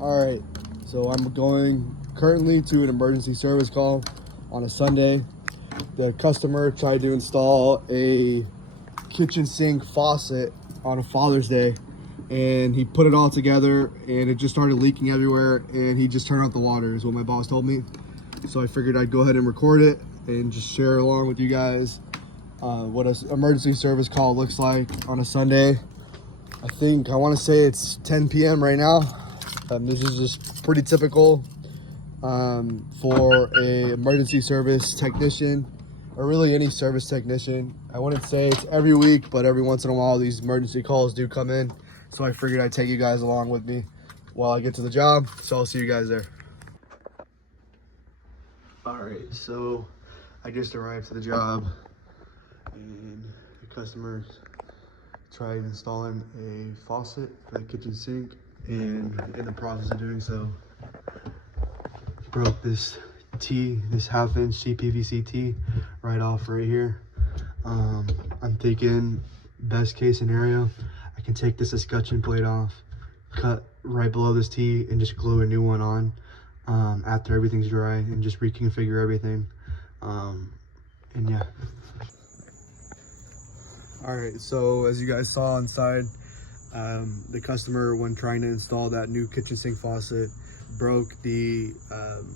All right, so I'm going currently to an emergency service call on a Sunday. The customer tried to install a kitchen sink faucet on a Father's Day, and he put it all together and it just started leaking everywhere, and he just turned off the water is what my boss told me. So I figured I'd go ahead and record it and just share along with you guys what an emergency service call looks like on a Sunday. I want to say it's 10 p.m. right now. This is just pretty typical for a emergency service technician, or really any service technician. I wouldn't say it's every week, but every once in a while these emergency calls do come in. So I figured I'd take you guys along with me while I get to the job. So I'll see you guys there. All right, so I just arrived to the job and the customer tried installing a faucet for the kitchen sink, and in the process of doing so, broke this T, this 1/2-inch CPVC TEE right off right here. I'm thinking best case scenario, I can take this escutcheon plate off, cut right below this T, and just glue a new one on after everything's dry, and just reconfigure everything. And yeah. All right, so as you guys saw inside, the customer, when trying to install that new kitchen sink faucet, broke the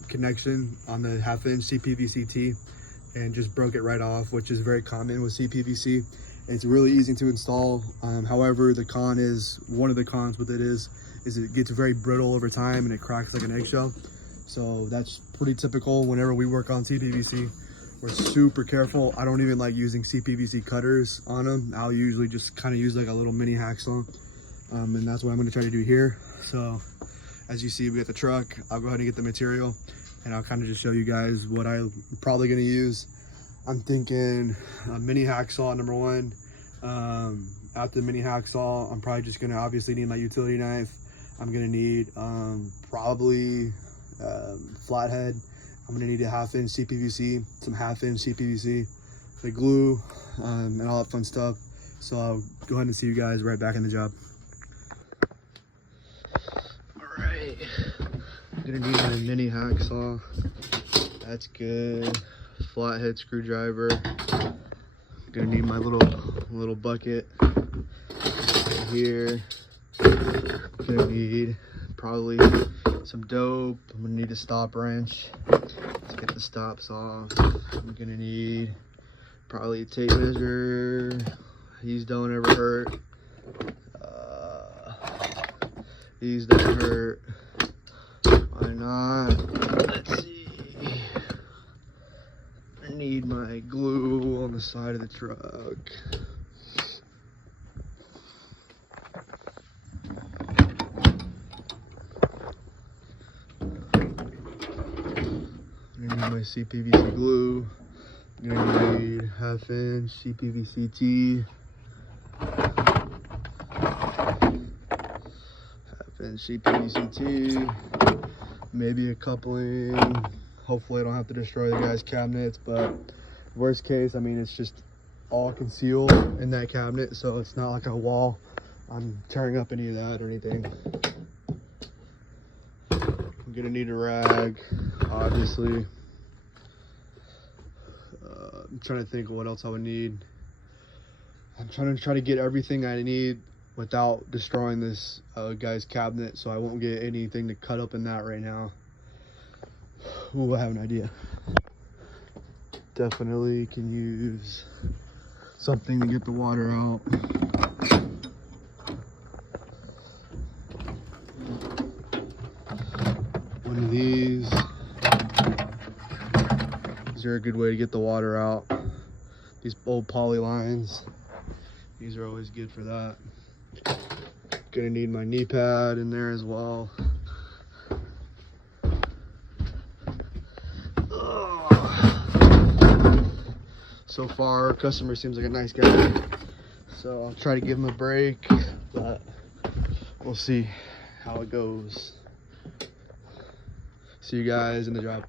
connection on the 1/2-inch CPVC TEE and just broke it right off, which is very common with CPVC. It's really easy to install. However, one of the cons with it is it gets very brittle over time and it cracks like an eggshell. So that's pretty typical whenever we work on CPVC. We're super careful. I don't even like using CPVC cutters on them. I'll usually just kind of use like a little mini hacksaw. And that's what I'm going to try to do here. So as you see, we got the truck. I'll go ahead and get the material, and I'll kind of just show you guys what I'm probably going to use. I'm thinking a mini hacksaw, number one. After the mini hacksaw, I'm probably just going to obviously need my utility knife. I'm going to need probably flathead. I'm going to need a 1/2-inch CPVC, some 1/2-inch CPVC, the glue, and all that fun stuff. So I'll go ahead and see you guys right back in the job. Alright, I'm going to need my mini hacksaw. That's good. Flathead screwdriver. I'm going to need my little bucket here. I'm going to need probably some dope. I'm going to need a stop wrench to get the stops off. I'm going to need probably a tape measure. These don't ever hurt. These don't hurt. Why not? Let's see. I need my glue on the side of the truck. I need my CPVC glue. I'm gonna need 1/2-inch CPVC TEE. 1/2-inch CPVC TEE. Maybe a coupling. Hopefully I don't have to destroy the guy's cabinets, but worst case, I mean, it's just all concealed in that cabinet, so it's not like a wall I'm tearing up any of that or anything. I'm gonna need a rag, obviously. I'm trying to think of what else I would need. I'm trying to get everything I need without destroying this guy's cabinet, so I won't get anything to cut up in that right now. Ooh, I have an idea. Definitely can use something to get the water out. One of these. These are a good way to get the water out. These old poly lines. These are always good for that. Gonna need my knee pad in there as well. So far, our customer seems like a nice guy, so I'll try to give him a break, but we'll see how it goes. See you guys in the job.